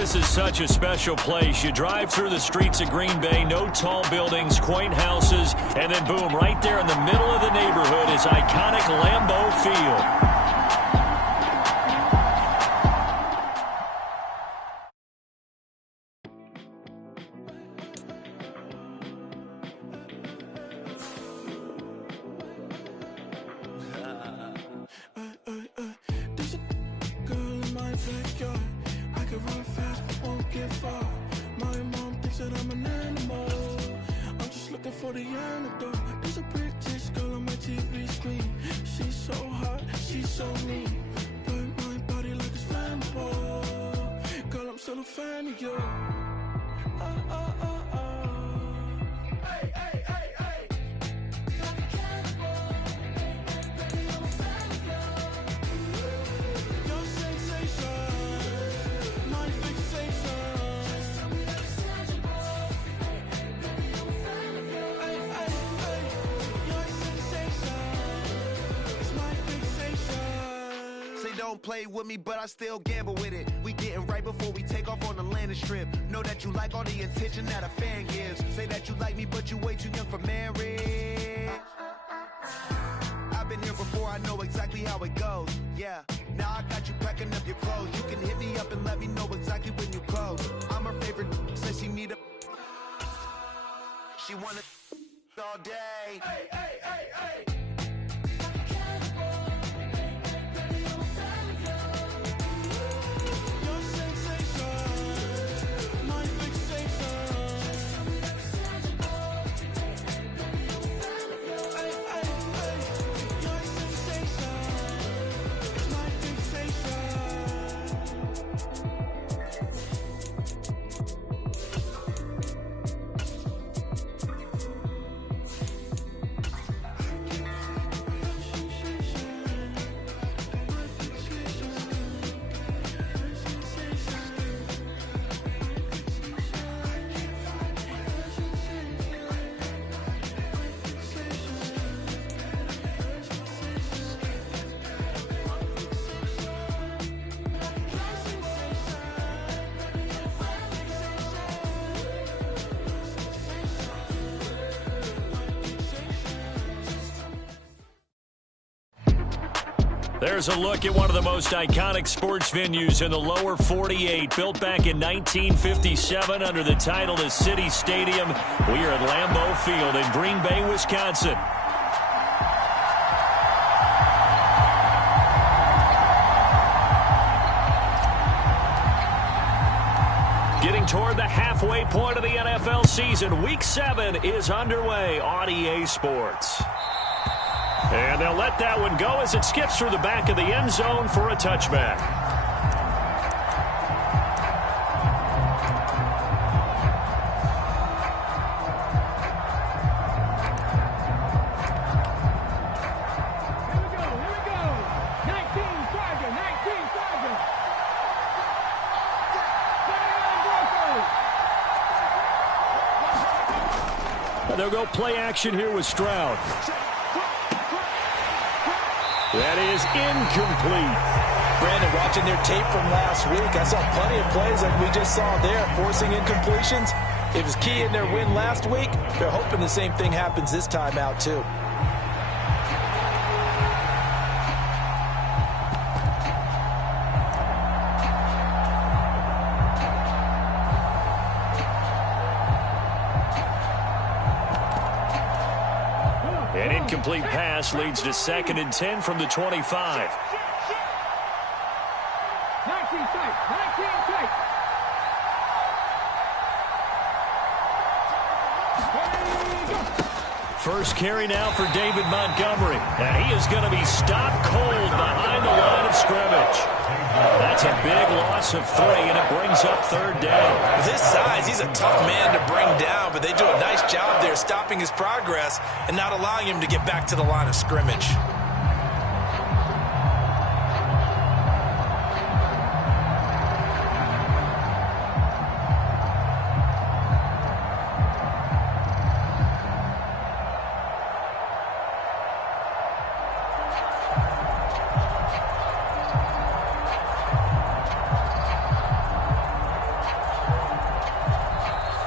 this is such a special place. You drive through the streets of Green Bay, no tall buildings, quaint houses, and then boom, right there in the middle of the neighborhood is iconic Lambeau Field. For the antidote, there's a British girl on my TV screen. She's so hot, she's so mean. Burn my body like it's flammable. Girl, I'm still a fan of you. Hey, hey, hey, hey. Like a cannibal. Baby, I'm a fan of you. Your sensation, my fixation. Just tell me that it's tangible. Baby, I'm a fan of you. Don't play with me, but I still gamble with it. We getting right before we take off on the landing strip. Know that you like all the attention that a fan gives. Say that you like me, but you way too young for marriage. I've been here before, I know exactly how it goes. Yeah, now I got you packing up your clothes. You can hit me up and let me know exactly when you close. I'm her favorite, says she need a... She wanna all day. Hey, hey, hey, hey. There's a look at one of the most iconic sports venues in the lower 48. Built back in 1957 under the title of City Stadium. We are at Lambeau Field in Green Bay, Wisconsin. Getting toward the halfway point of the NFL season. Week 7 is underway on EA Sports. And they'll let that one go as it skips through the back of the end zone for a touchback. Here we go. 19 target. They'll go play action here with Stroud. That is incomplete. Brandon, watching their tape from last week, I saw plenty of plays like we just saw there, forcing incompletions. It was key in their win last week. They're hoping the same thing happens this time out, too. An incomplete pass leads to 2nd and 10 from the 25. 19 tight. First carry now for David Montgomery. And he is going to be stopped cold behind the line of scrimmage. That's a big loss of 3, and it brings up 3rd down. With his size, he's a tough man to bring down, but they do a nice job there stopping his progress and not allowing him to get back to the line of scrimmage.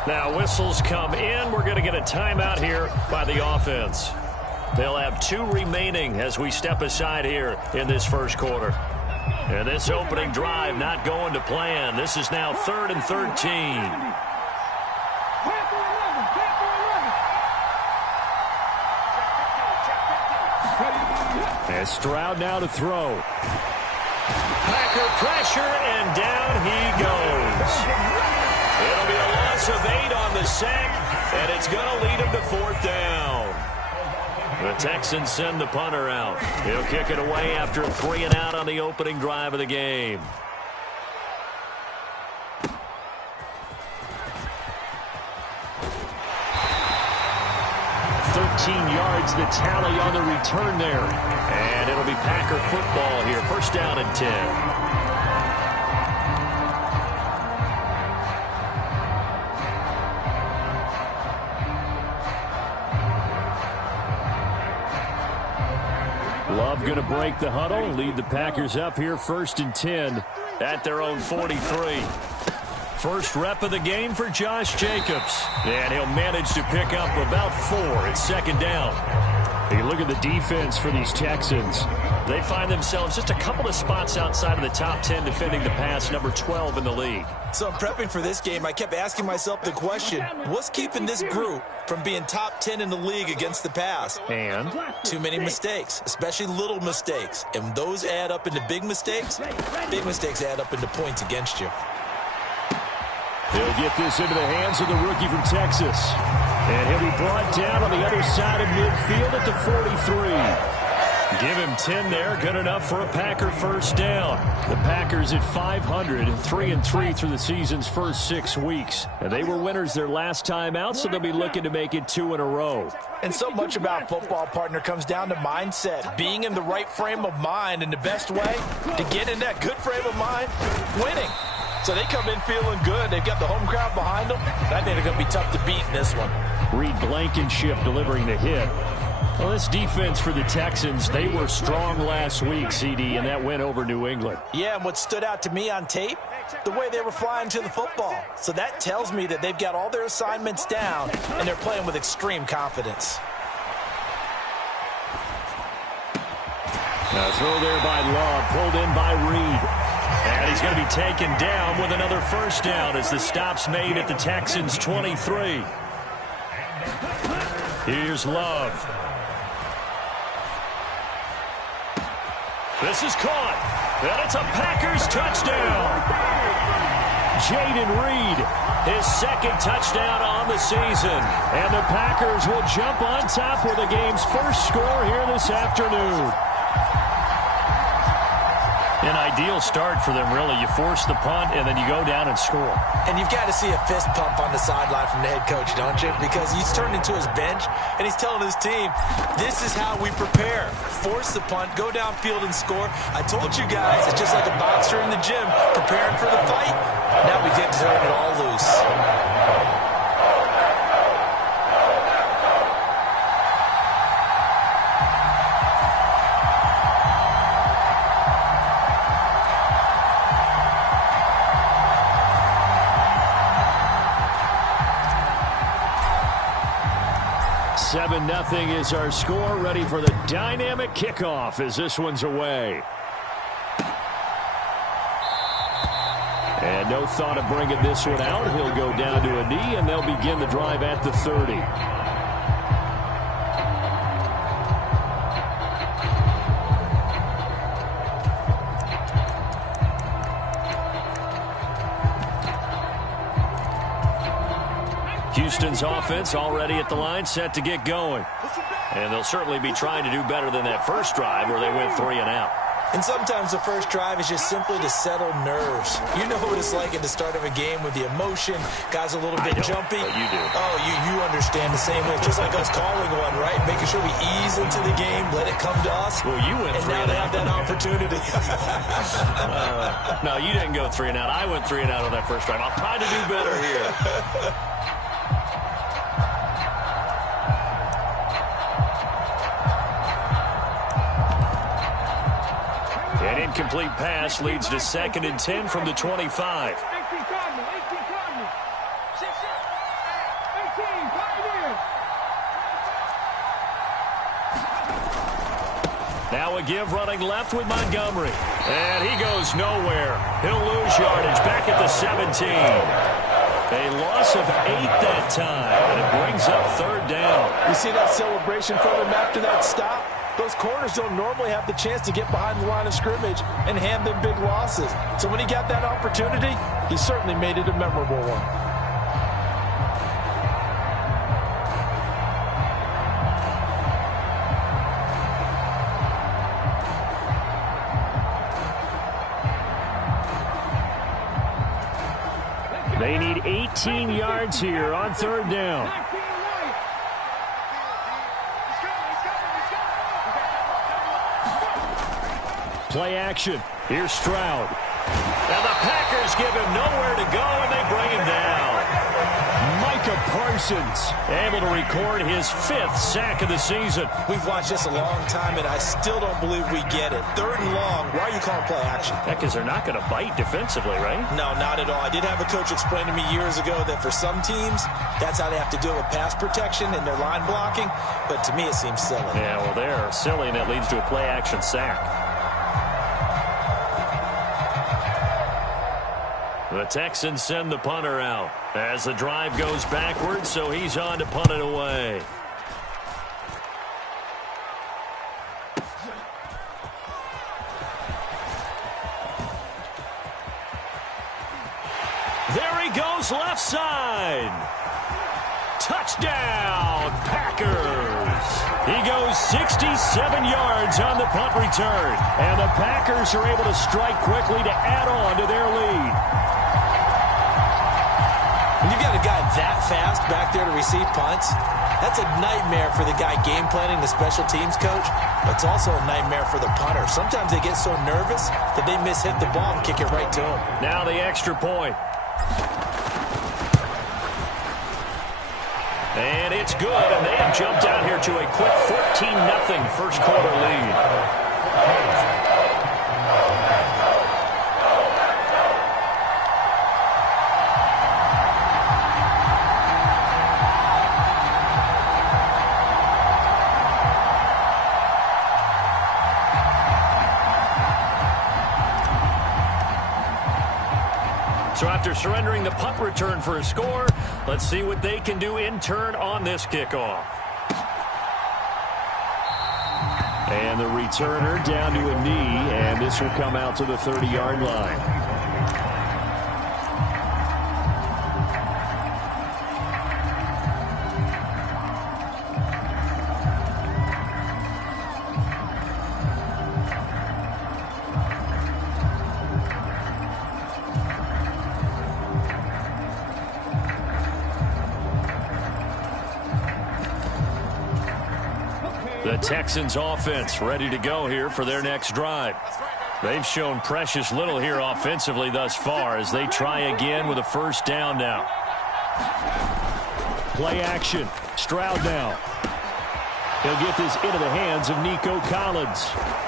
Now whistles come in. We're going to get a timeout here by the offense. They'll have 2 remaining as we step aside here in this first quarter. And this opening drive not going to plan. This is now 3rd and 13. And Stroud now to throw. Packer pressure, and down he goes. It'll be a loss of 8 on the sack, and it's going to lead him to 4th down. The Texans send the punter out. He'll kick it away after 3 and out on the opening drive of the game. Yards the tally on the return there. And it'll be Packer football here. 1st down and 10. Love going to break the huddle, lead the Packers up here 1st and 10 at their own 43. First rep of the game for Josh Jacobs. And he'll manage to pick up about 4. It's 2nd down. You look at the defense for these Texans. They find themselves just a couple of spots outside of the top 10 defending the pass, number 12 in the league. So I'm prepping for this game. I kept asking myself the question, what's keeping this group from being top 10 in the league against the pass? And? Too many mistakes, especially little mistakes. And those add up into big mistakes. Big mistakes add up into points against you. He'll get this into the hands of the rookie from Texas. And he'll be brought down on the other side of midfield at the 43. Give him 10 there. Good enough for a Packer 1st down. The Packers at 500, 3-3 through the season's first 6 weeks. And they were winners their last time out, so they'll be looking to make it 2 in a row. And so much about football, partner, comes down to mindset. Being in the right frame of mind, and the best way to get in that good frame of mind, winning. So they come in feeling good. They've got the home crowd behind them. I think they're going to be tough to beat in this one. Reed Blankenship delivering the hit. Well, this defense for the Texans, they were strong last week, CD, and that win over New England. Yeah, and what stood out to me on tape, the way they were flying to the football. So that tells me that they've got all their assignments down, and they're playing with extreme confidence. Now throw there by Love, pulled in by Reed. And he's going to be taken down with another 1st down as the stop's made at the Texans' 23. Here's Love. This is caught. And it's a Packers touchdown. Jaden Reed, his 2nd touchdown on the season. And the Packers will jump on top with the game's first score here this afternoon. An ideal start for them, really. You force the punt, and then you go down and score. And you've got to see a fist pump on the sideline from the head coach, don't you? Because he's turned into his bench, and he's telling his team, this is how we prepare. Force the punt, go downfield and score. I told you guys, it's just like a boxer in the gym preparing for the fight. Now we get to turn it all loose. Nothing is our score. Ready for the dynamic kickoff as this one's away. And no thought of bringing this one out. He'll go down to a knee, and they'll begin the drive at the 30. Houston's offense already at the line, set to get going. And they'll certainly be trying to do better than that first drive where they went 3 and out. And sometimes the first drive is just simply to settle nerves. You know what it's like at the start of a game with the emotion. Guys a little bit jumpy. But you do. Oh, you understand the same way. Just like us calling one, right? Making sure we ease into the game, let it come to us. Well, you went 3 and out. And now they have that opportunity. No, you didn't go 3 and out. I went 3 and out on that first drive. I'll try to do better here. An incomplete pass leads to 2nd and 10 from the 25. Now a give running left with Montgomery. And he goes nowhere. He'll lose yardage back at the 17. A loss of 8 that time, and it brings up third down. You see that celebration from him after that stop? Those corners don't normally have the chance to get behind the line of scrimmage and hand them big losses. So when he got that opportunity, he certainly made it a memorable one. They need 18 yards here on third down. Play action. Here's Stroud. And the Packers give him nowhere to go, and they bring him down. Micah Parsons able to record his 5th sack of the season. We've watched this a long time, and I still don't believe we get it. Third and long, why are you calling play action? Heck, because they're not going to bite defensively, right? No, not at all. I did have a coach explain to me years ago that for some teams, that's how they have to deal with pass protection and their line blocking. But to me, it seems silly. Yeah, well, they're silly, and it leads to a play action sack. The Texans send the punter out as the drive goes backwards, so he's on to punt it away. There he goes left side. Touchdown, Packers. He goes 67 yards on the punt return, and the Packers are able to strike quickly to add on to their lead. When you got a guy that fast back there to receive punts, that's a nightmare for the guy game planning, the special teams coach. But it's also a nightmare for the punter. Sometimes they get so nervous that they mishit the ball and kick it right to him. Now the extra point. And it's good, and they have jumped out here to a quick 14-0 first quarter lead. So after surrendering the punt return for a score, let's see what they can do in turn on this kickoff. And the returner down to a knee, and this will come out to the 30-yard line. The Texans offense ready to go here for their next drive. They've shown precious little here offensively thus far as they try again with a first down now. Play action. Stroud now. He'll get this into the hands of Nico Collins.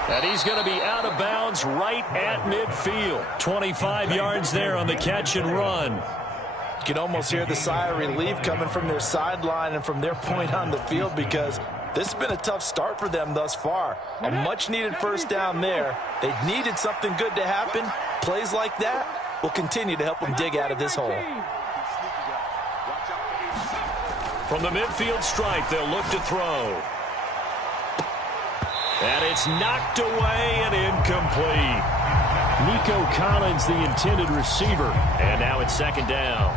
And he's going to be out of bounds right at midfield. 25 yards there on the catch and run. You can almost hear the sigh of relief coming from their sideline and from their point on the field because this has been a tough start for them thus far. A much-needed first down there. They needed something good to happen. Plays like that will continue to help them dig out of this hole. From the midfield stripe, they'll look to throw. And it's knocked away and incomplete. Nico Collins, the intended receiver. And now it's second down.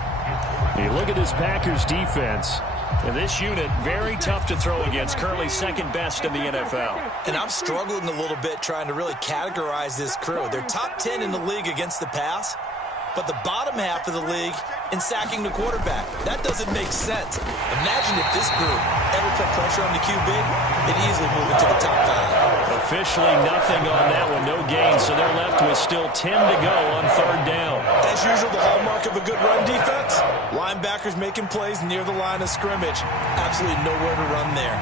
You look at this Packers defense. And this unit, very tough to throw against, currently second best in the NFL. And I'm struggling a little bit trying to really categorize this crew. They're top 10 in the league against the pass, but the bottom half of the league in sacking the quarterback. That doesn't make sense. Imagine if this group ever put pressure on the QB, they'd easily move into the top 5. Officially nothing on that one, no gain, so they're left with still 10 to go on third down. As usual, the hallmark of a good run defense, linebackers making plays near the line of scrimmage. Absolutely nowhere to run there.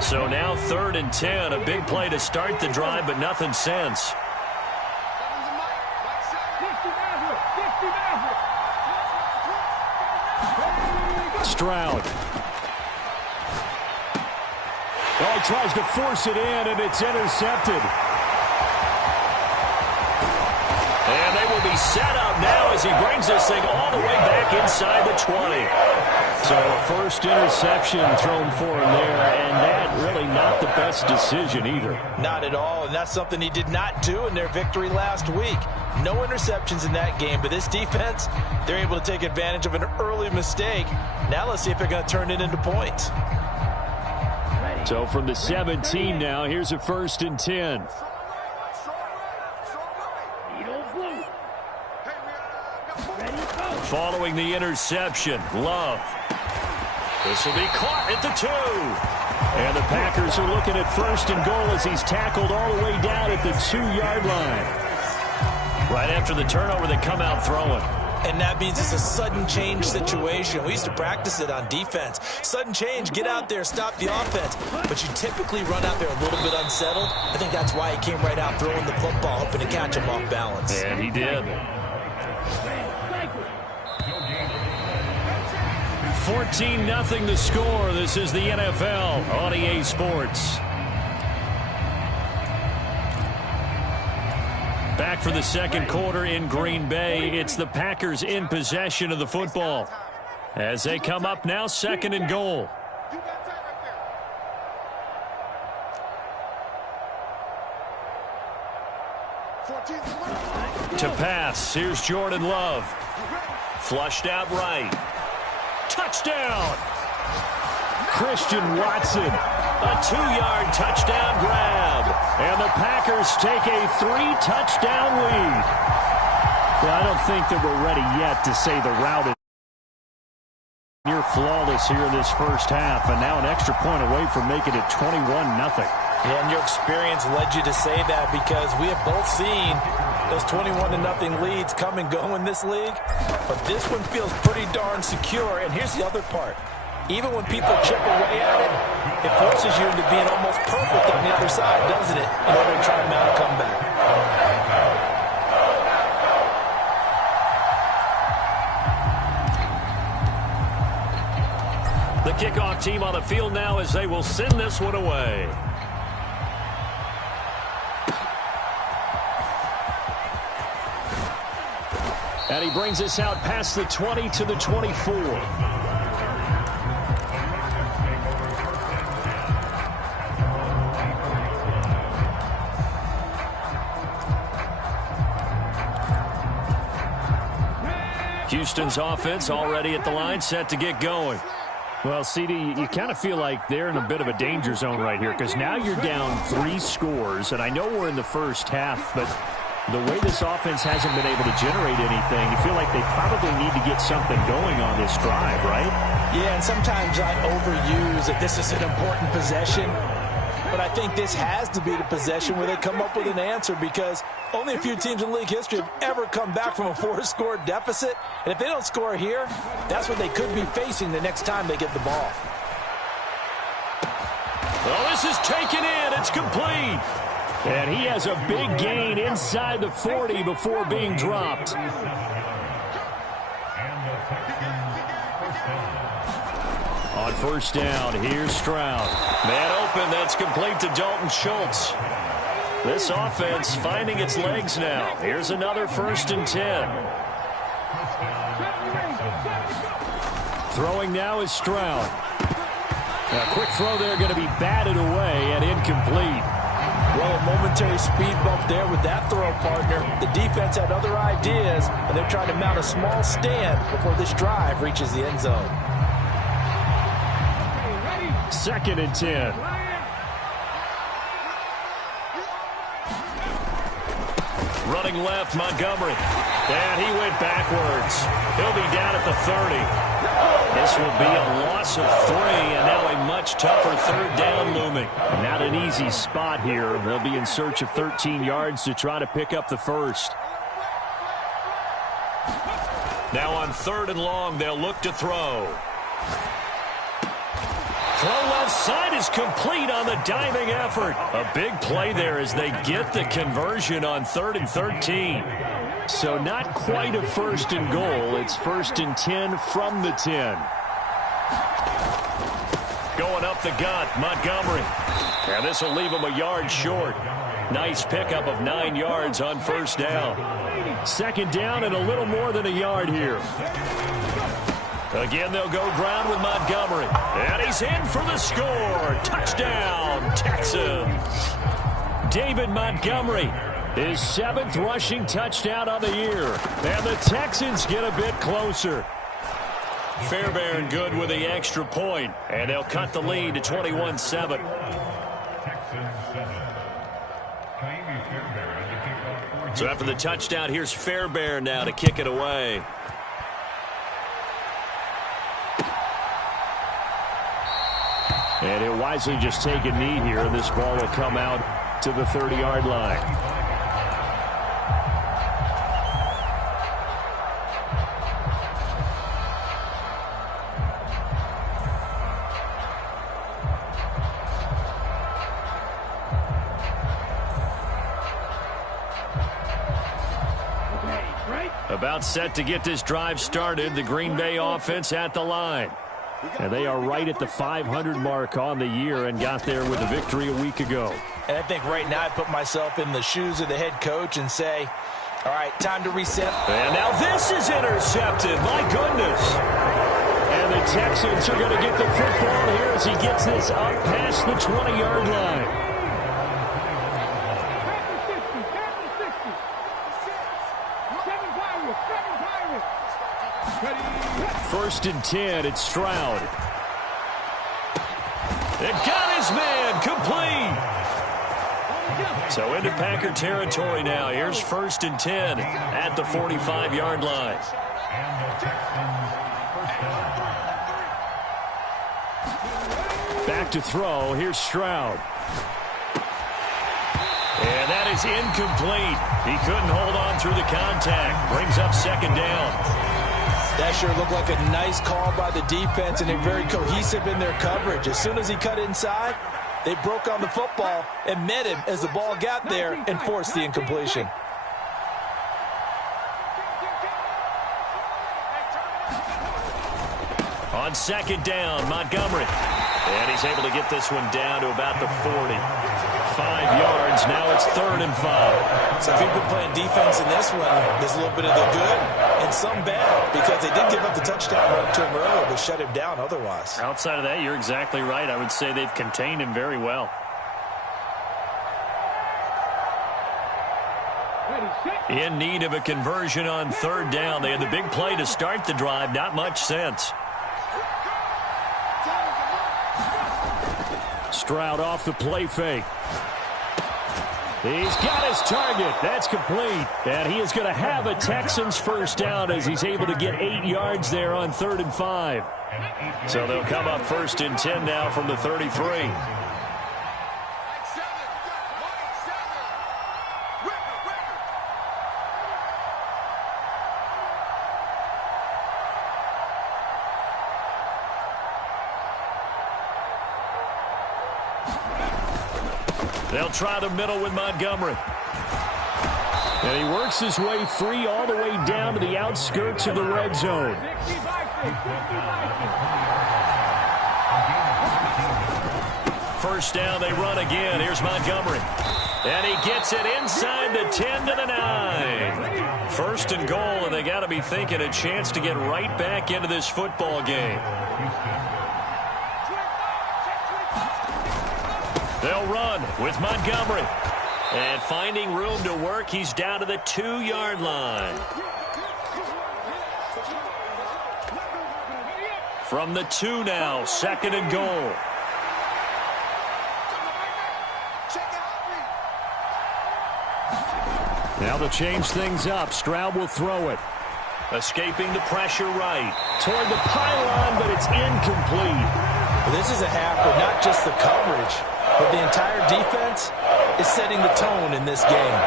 So now 3rd and 10, a big play to start the drive, but nothing since. Stroud. tries to force it in, and it's intercepted. And they will be set up now as he brings this thing all the way back inside the 20. So first interception thrown for him there, and that really not the best decision either. Not at all, and that's something he did not do in their victory last week. No interceptions in that game, but this defense, they're able to take advantage of an early mistake. Now let's see if they're going to turn it into points. So from the 17 now, here's a 1st and 10. Following the interception, Love. This will be caught at the 2. And the Packers are looking at 1st and goal as he's tackled all the way down at the 2-yard line. Right after the turnover, they come out throwing. And that means it's a sudden change situation. We used to practice it on defense. Sudden change, get out there, stop the offense. But you typically run out there a little bit unsettled. I think that's why he came right out throwing the football, hoping to catch him off balance. And he did. 14-0 the score. This is the NFL on EA Sports. Back for the second quarter in Green Bay. It's the Packers in possession of the football. As they come up now, 2nd and goal. To pass, here's Jordan Love. Flushed out right. Touchdown! Christian Watson. A 2-yard touchdown grab. And the Packers take a 3-touchdown lead. Well, I don't think that we're ready yet to say the route is near flawless here in this first half. And now an extra point away from making it 21-0. Yeah, and your experience led you to say that because we have both seen those 21-0 leads come and go in this league. But this one feels pretty darn secure. And here's the other part. Even when people chip away at it, it forces you into being almost perfect on the other side, doesn't it, in order to try to mount a comeback. The kickoff team on the field now as they will send this one away. And he brings us out past the 20 to the 24. Houston's offense already at the line, set to get going. Well, CD, you kind of feel like they're in a bit of a danger zone right here because now you're down 3 scores, and I know we're in the first half, but the way this offense hasn't been able to generate anything, you feel like they probably need to get something going on this drive, right? Yeah, and sometimes I overuse that this is an important possession. But I think this has to be the possession where they come up with an answer because only a few teams in league history have ever come back from a 4-score deficit. And if they don't score here, that's what they could be facing the next time they get the ball. Well, this is taken in. It's complete. And he has a big gain inside the 40 before being dropped. On first down, here's Stroud. Man open, that's complete to Dalton Schultz. This offense finding its legs now. Here's another 1st and 10. Throwing now is Stroud. A quick throw there going to be batted away and incomplete. Well, a momentary speed bump there with that throw, partner. The defense had other ideas, and they're trying to mount a small stand before this drive reaches the end zone. 2nd and 10. Running left, Montgomery. And he went backwards. He'll be down at the 30. This will be a loss of 3, and now a much tougher 3rd down looming. Not an easy spot here. They'll be in search of 13 yards to try to pick up the first. Now on 3rd and long, they'll look to throw. Throw left side is complete on the diving effort. A big play there as they get the conversion on 3rd and 13. So not quite a 1st and goal. It's 1st and 10 from the 10. Going up the gut, Montgomery. And this will leave him a yard short. Nice pickup of 9 yards on first down. Second down and a little more than a yard here. Again, they'll go ground with Montgomery. And he's in for the score. Touchdown, Texans. David Montgomery, his 7th rushing touchdown of the year. And the Texans get a bit closer. Fairbairn good with the extra point. And they'll cut the lead to 21-7. So after the touchdown, here's Fairbairn now to kick it away. And he'll wisely just take a knee here. This ball will come out to the 30-yard line. About set to get this drive started. The Green Bay offense at the line. And they are right at the 500 mark on the year and got there with a victory a week ago. And I think right now I put myself in the shoes of the head coach and say, all right, time to reset. And now this is intercepted. My goodness. And the Texans are going to get the football here as he gets this up past the 20-yard line. First and 10, it's Stroud. It got his man, complete. So into Packer territory now. Here's first and 10 at the 45-yard line. Back to throw. Here's Stroud. And that is incomplete. He couldn't hold on through the contact. Brings up second down. That sure looked like a nice call by the defense, and they're very cohesive in their coverage. As soon as he cut inside, they broke on the football and met him as the ball got there and forced the incompletion. On second down, Montgomery. And he's able to get this one down to about the 40. 5 yards. Now it's 3rd and 5. So if you've been playing defense in this one, there's a little bit of the good and some bad, because they did give up the touchdown run to him earlier, but shut him down otherwise. Outside of that, you're exactly right. I would say they've contained him very well. In need of a conversion on 3rd down. They had the big play to start the drive. Not much sense. Stroud off the play fake. He's got his target. That's complete. And he is going to have a Texans first down as he's able to get 8 yards there on 3rd and 5. So they'll come up first and 10 now from the 33. They'll try the middle with Montgomery. And he works his way free all the way down to the outskirts of the red zone. First down, they run again. Here's Montgomery. And he gets it inside the 10 to the 9. First and goal, and they got to be thinking a chance to get right back into this football game. They'll run with Montgomery. And finding room to work, he's down to the 2-yard line. From the 2 now, 2nd and goal. Now they'll change things up. Stroud will throw it. Escaping the pressure right. Toward the pylon, but it's incomplete. Well, this is a half where not just the coverage, but the entire defense is setting the tone in this game.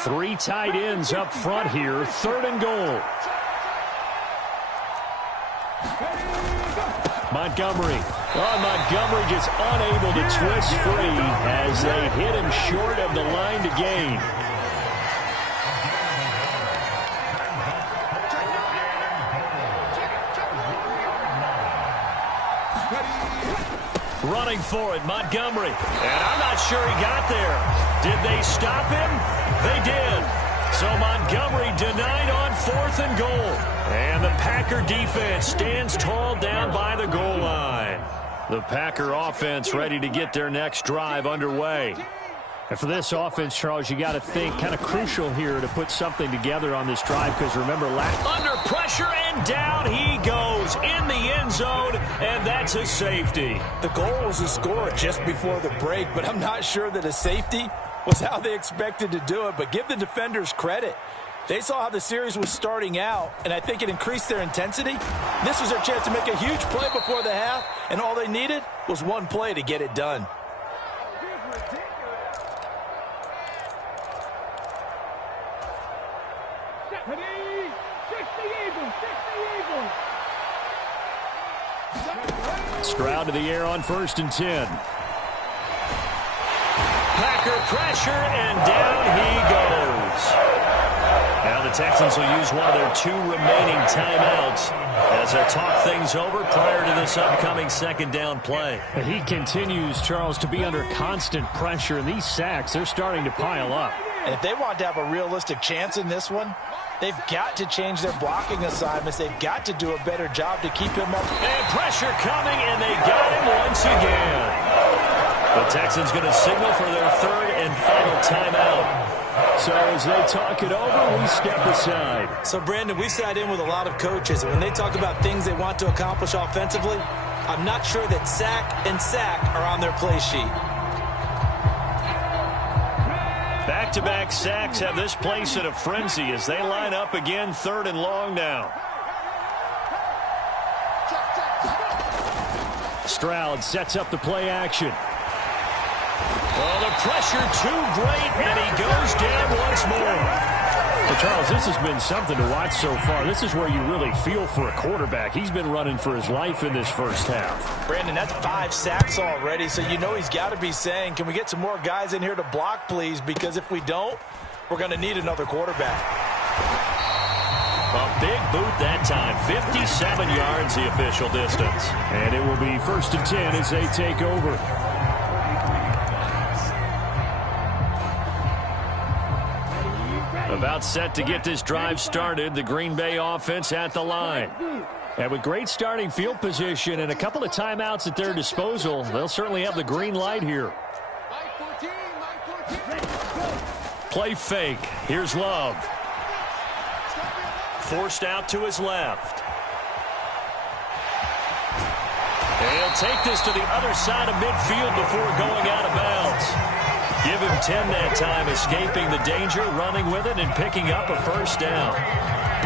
Three tight ends up front here. 3rd and goal. Montgomery. Oh, Montgomery just unable to twist free as they hit him short of the line to gain. Running for it, Montgomery. And I'm not sure he got there. Did they stop him? They did. So Montgomery denied on 4th and goal. And the Packer defense stands tall down by the goal line. The Packer offense ready to get their next drive underway. And for this offense, Charles, you got to think kind of crucial here to put something together on this drive because remember, under pressure and down he goes in the end zone, and that's a safety. The goal was a score just before the break, but I'm not sure that a safety was how they expected to do it. But give the defenders credit. They saw how the series was starting out, and I think it increased their intensity. This was their chance to make a huge play before the half, and all they needed was one play to get it done. Stroud to the air on 1st and 10. Packer pressure, and down he goes. Now the Texans will use one of their 2 remaining timeouts as they talk things over prior to this upcoming 2nd down play. he continues, Charles, to be under constant pressure, and these sacks, they're starting to pile up. And if they want to have a realistic chance in this one, they've got to change their blocking assignments. They've got to do a better job to keep him up. And pressure coming, and they got him once again. The Texans going to signal for their 3rd and final timeout. So as they talk it over, we step aside. So, Brandon, we sat in with a lot of coaches, and when they talk about things they want to accomplish offensively, I'm not sure that sack and sack are on their play sheet. Back-to-back sacks have this place in a frenzy as they line up again 3rd and long now. Stroud sets up the play action. Well, the pressure too great, and he goes down once more. Well, Charles, this has been something to watch so far. This is where you really feel for a quarterback. He's been running for his life in this first half. Brandon, that's 5 sacks already, so you know he's got to be saying, can we get some more guys in here to block, please? Because if we don't, we're going to need another quarterback. A big boot that time. 57 yards the official distance. And it will be 1st and 10 as they take over. About set to get this drive started, the Green Bay offense at the line. And with great starting field position and a couple of timeouts at their disposal, they'll certainly have the green light here. Play fake. Here's Love. Forced out to his left. And he'll take this to the other side of midfield before going out of bounds. Give him 10 that time, escaping the danger, running with it, and picking up a 1st down.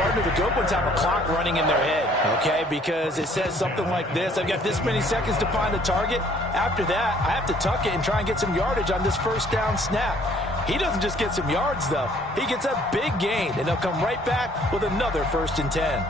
Partner, the good ones have a clock running in their head, okay? Because it says something like this. I've got this many seconds to find the target. After that, I have to tuck it and try and get some yardage on this 1st down snap. He doesn't just get some yards, though. He gets a big gain, and they'll come right back with another 1st and 10.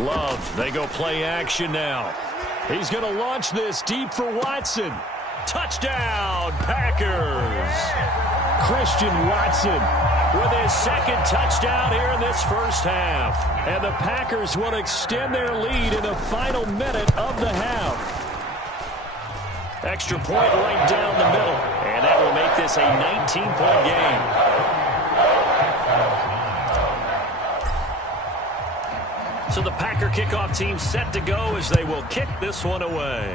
Love, they go play action now. He's going to launch this deep for Watson. Touchdown, Packers. Christian Watson with his 2nd touchdown here in this first half. And the Packers will extend their lead in the final minute of the half. Extra point right down the middle. And that will make this a 19-point game. So the Packer kickoff team set to go as they will kick this one away.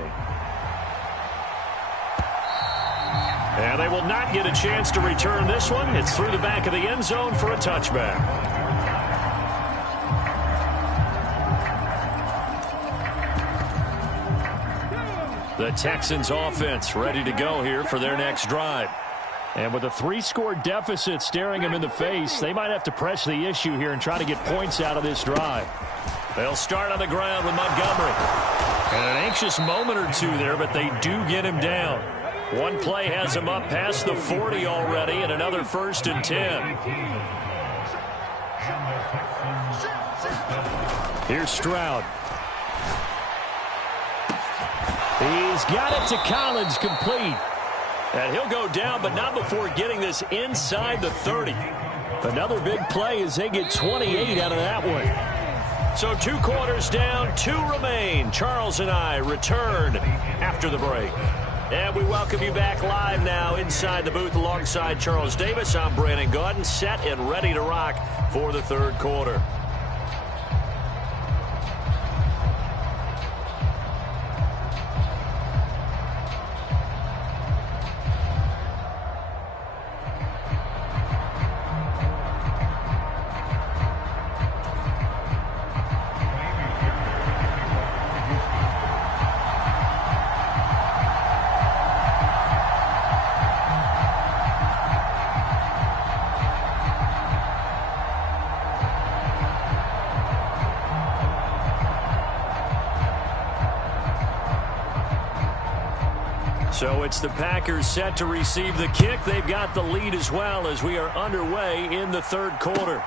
And they will not get a chance to return this one. It's through the back of the end zone for a touchback. The Texans offense ready to go here for their next drive. And with a 3-score deficit staring them in the face, they might have to press the issue here and try to get points out of this drive. They'll start on the ground with Montgomery. And an anxious moment or two there, but they do get him down. One play has him up past the 40 already, and another 1st and 10. Here's Stroud. He's got it to Collins, complete. And he'll go down, but not before getting this inside the 30. Another big play as they get 28 out of that one. So 2 quarters down, 2 remain. Charles and I return after the break. And we welcome you back live now inside the booth alongside Charles Davis. I'm Brandon Gaudin, set and ready to rock for the 3rd quarter. So it's the Packers set to receive the kick. They've got the lead as well as we are underway in the 3rd quarter.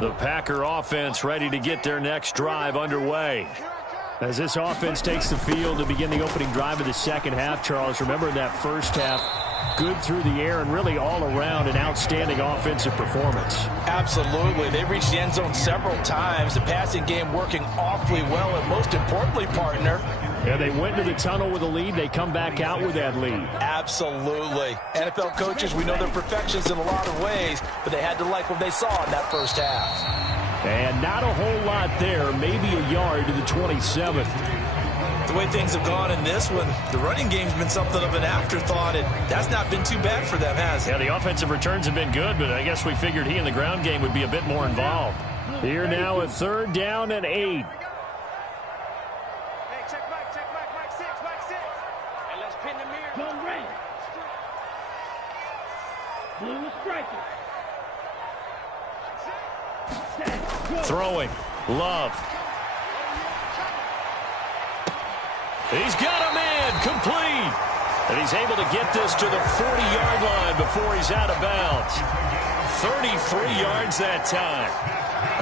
The Packer offense ready to get their next drive underway. As this offense takes the field to begin the opening drive of the 2nd half, Charles, remember that 1st half, good through the air and really all around an outstanding offensive performance. Absolutely. They reached the end zone several times. The passing game working awfully well, and most importantly, partner, yeah, they went to the tunnel with a lead. They come back out with that lead. Absolutely. NFL coaches, we know they're perfections in a lot of ways, but they had to like what they saw in that 1st half. And not a whole lot there, maybe a yard to the 27. The way things have gone in this one, the running game's been something of an afterthought, and that's not been too bad for them, has it? Yeah, the offensive returns have been good, but I guess we figured he in the ground game would be a bit more involved. Here now, a 3rd down and 8. Zone ready. Blue is striking. Throwing. Love. He's got a man complete. And he's able to get this to the 40-yard line before he's out of bounds. 33 yards that time.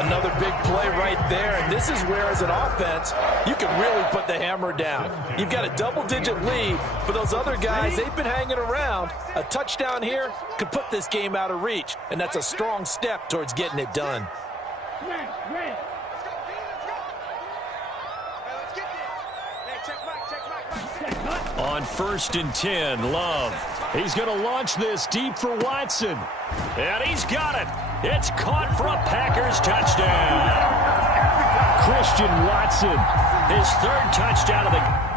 Another big play right there, and this is where, as an offense, you can really put the hammer down. You've got a double-digit lead, but those other guys, they've been hanging around. A touchdown here could put this game out of reach, and that's a strong step towards getting it done. On 1st and 10, Love. He's going to launch this deep for Watson. And he's got it. It's caught for a Packers touchdown. Christian Watson, his 3rd touchdown of the game.